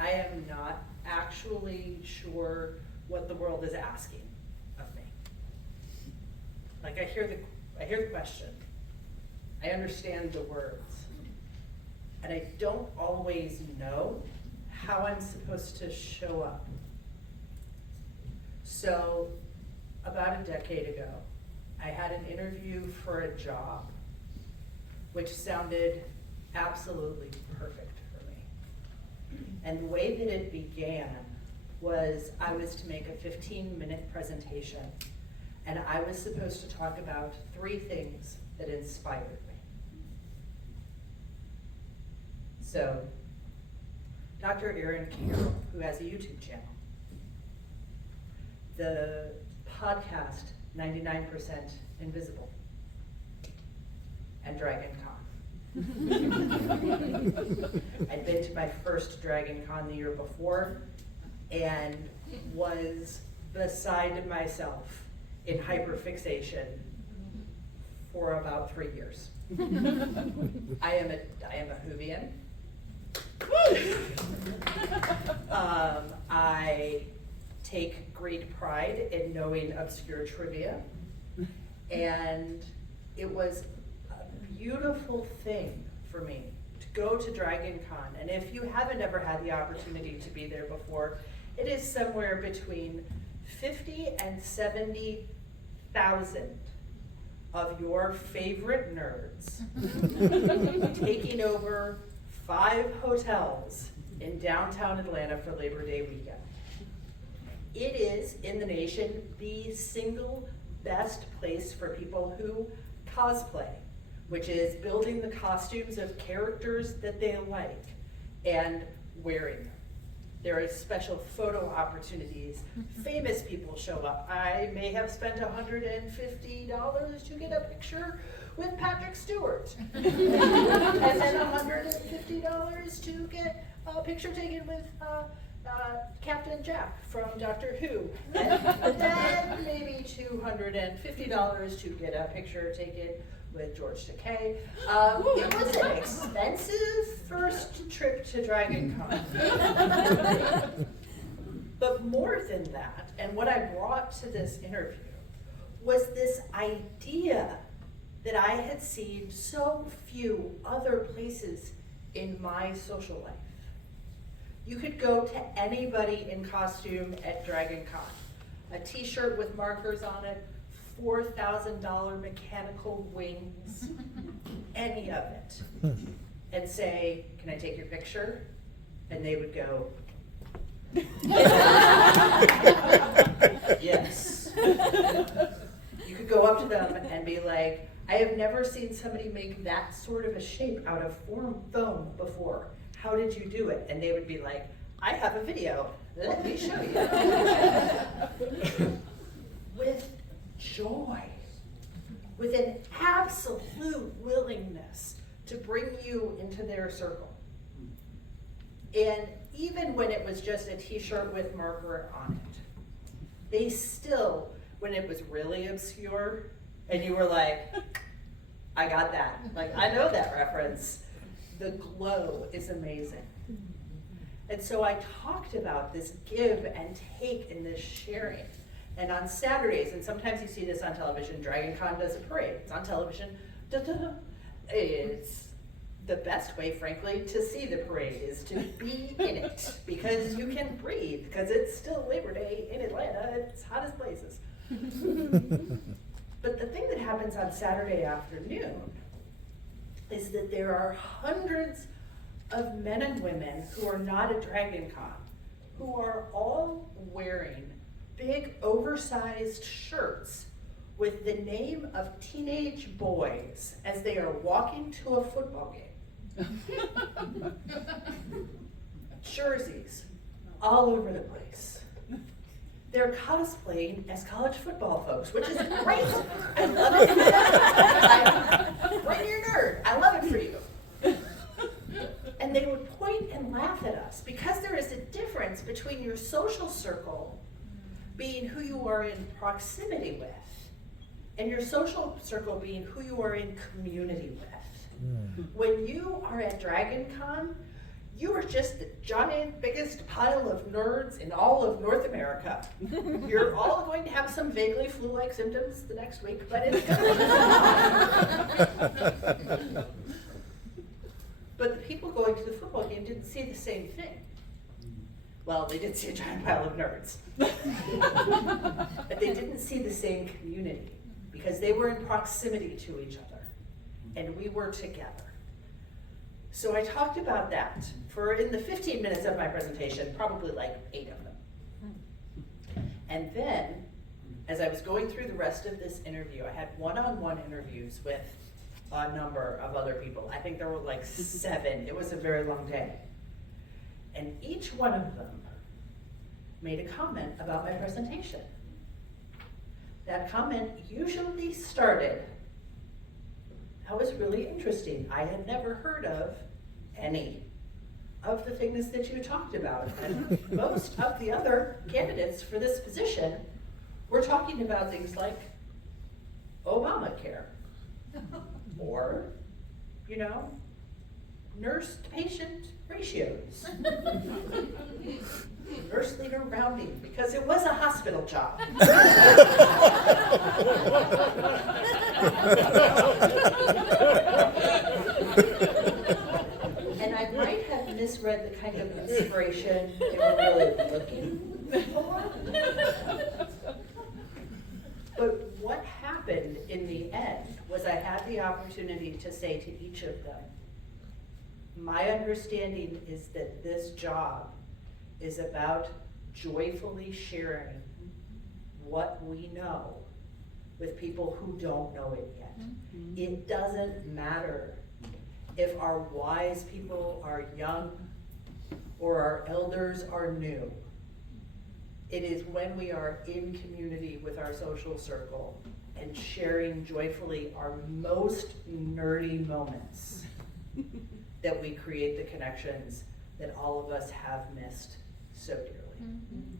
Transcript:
I am not actually sure what the world is asking of me. Like I hear the question, I understand the words, and I don't always know how I'm supposed to show up. So about a decade ago, I had an interview for a job which sounded absolutely perfect for me. And the way that it began was I was to make a 15-minute presentation, and I was supposed to talk about 3 things that inspired me. So, Dr. Erin Carroll, who has a YouTube channel, the podcast 99% Invisible, and Dragon Con. I'd been to my first Dragon Con the year before and was beside myself in hyperfixation for about 3 years. I am a Whovian. I take great pride in knowing obscure trivia, and it was a beautiful thing for me to go to Dragon Con. And if you haven't ever had the opportunity to be there before, it is somewhere between 50 and 70,000 of your favorite nerds taking over 5 hotels in downtown Atlanta for Labor Day weekend. It is, in the nation, the single best place for people who cosplay, which is building the costumes of characters that they like and wearing them. There are special photo opportunities. Famous people show up. I may have spent $150 to get a picture with Patrick Stewart. And then $150 to get a picture taken with Captain Jack from Doctor Who. And then maybe $250 to get a picture taken with George Takei. It was an expensive first trip to Dragon Con. But more than that, and what I brought to this interview, was this idea that I had seen so few other places in my social life. You could go to anybody in costume at Dragon Con. A t-shirt with markers on it, $4,000 mechanical wings, any of it, and say, can I take your picture? And they would go, yes. You could go up to them and be like, I have never seen somebody make that sort of a shape out of foam before. How did you do it? And they would be like, I have a video. Let me show you. With joy, with an absolute willingness to bring you into their circle. And even when it was just a t-shirt with marker on it, they still, when it was really obscure, and you were like, I got that. Like, I know that reference. The glow is amazing. And so I talked about this give and take and this sharing. And on Saturdays, and sometimes you see this on television, Dragon Con does a parade. It's on television. It's the best way, frankly, to see the parade is to be in it, because you can breathe, because it's still Labor Day in Atlanta. It's hot as blazes. But the thing that happens on Saturday afternoon is that there are hundreds of men and women who are not at Dragon Con, who are all wearing big oversized shirts with the name of teenage boys as they are walking to a football game. Jerseys all over the place. They're cosplaying as college football folks, which is great. I love it. Bring your nerd. I love it for you. And they would point and laugh at us because there is a difference between your social circle being who you are in proximity with and your social circle being who you are in community with. When you are at Dragon Con, you are just the giant, biggest pile of nerds in all of North America. You're all going to have some vaguely flu-like symptoms the next week, but it's gonna But the people going to the football game didn't see the same thing. Well, they did see a giant pile of nerds. But they didn't see the same community because they were in proximity to each other and we were together. So I talked about that for in the 15 minutes of my presentation, probably like 8 of them. And then, as I was going through the rest of this interview, I had one-on-one interviews with a number of other people. I think there were like 7. It was a very long day. And each one of them made a comment about my presentation. That comment usually started, "That was really interesting. I had never heard of any of the things that you talked about. And most of the other candidates for this position were talking about things like Obamacare or, you know, nurse-to-patient ratios, nurse leader rounding, because it was a hospital job." And I might have misread the kind of inspiration they were really looking for. But what happened in the end was I had the opportunity to say to each of them, my understanding is that this job is about joyfully sharing what we know with people who don't know it yet. Mm-hmm. It doesn't matter if our wise people are young or our elders are new. It is when we are in community with our social circle and sharing joyfully our most nerdy moments that we create the connections that all of us have missed so dearly. Mm-hmm.